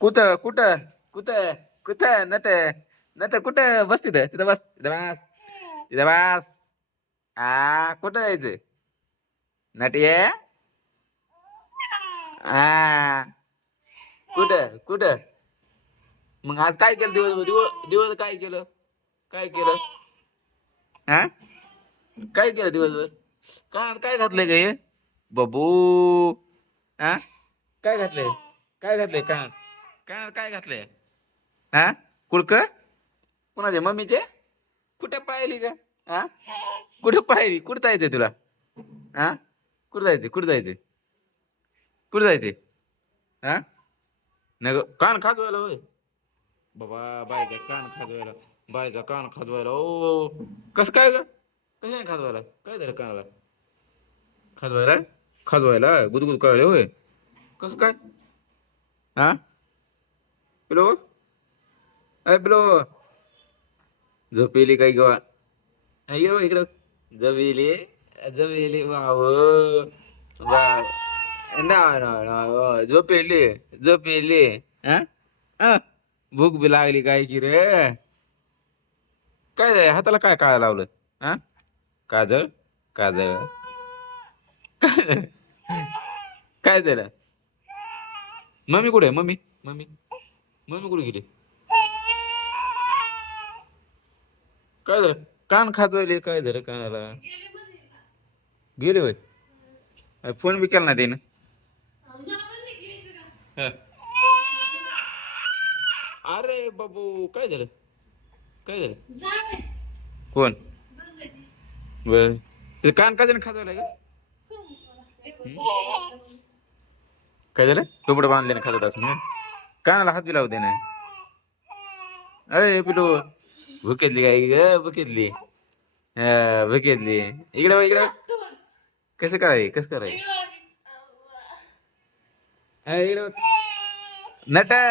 कुठं कुठं कुठं कुठं नट नट कुठं बस तिथं तिथं बस तिथं बस तिथं बस. आ कुठं जायचं नट ये? आ कुठं कुठं? मग आज काय केलं दिवस दिवस दिवस काय केलं? काय केलं? हा काय केलं दिवसभर? काय काय घातलंय काय हे? बाबू. हा काय घातलंय? काय घातलंय? का काय काय घातलंय? हा? कुडक? कुणाचे? मम्मीचे? कुठे पाहिली का हा? कुठे पाहिली? कुठं जायचंय तुला? हा? कुठं जायचंय? कुठं जायचंय? कुठं जायचंय? हा? नाही कान खाजवायला होय. बाबा बायचा कान खाजवायला. बायचा कान खाजवायला. ओ कसं काय ग? कशाने खाजवायला? काय झालं कानाला? खाजवायला? खाजवायला? गुदगुद करायला होय. कसं काय? हा? पिलो अय पिलो झोपेली काय किंवा इकडं इकडं. जवेली जवेली भाव वा ना झोपेली झोपेली. हो. हा? भूक बी लागली काय की रे? काय झालं? हाताला काय काय लावलं? हा? काजळ? काजळ. काय काय झालं? मम्मी कुठे आहे? मम्मी? मम्मी? मम्मी कुठे गेली काय झालं कान खाजवायले काय झालं कानाला गेले होय फ़ोन बी केला ना त्यानं अरे बाबू काय झालं काय झालं कोण बर कान का खाजवलाय का काय झालं तुपड बांधले ना खाजवत असं कानाला हात बी दे ना. अरे पिलो भुकेतली काय ग भुकेतली. हा, भुकेतली. इकडे इकडे कसं कराय कसं कराय? इकडे नटा.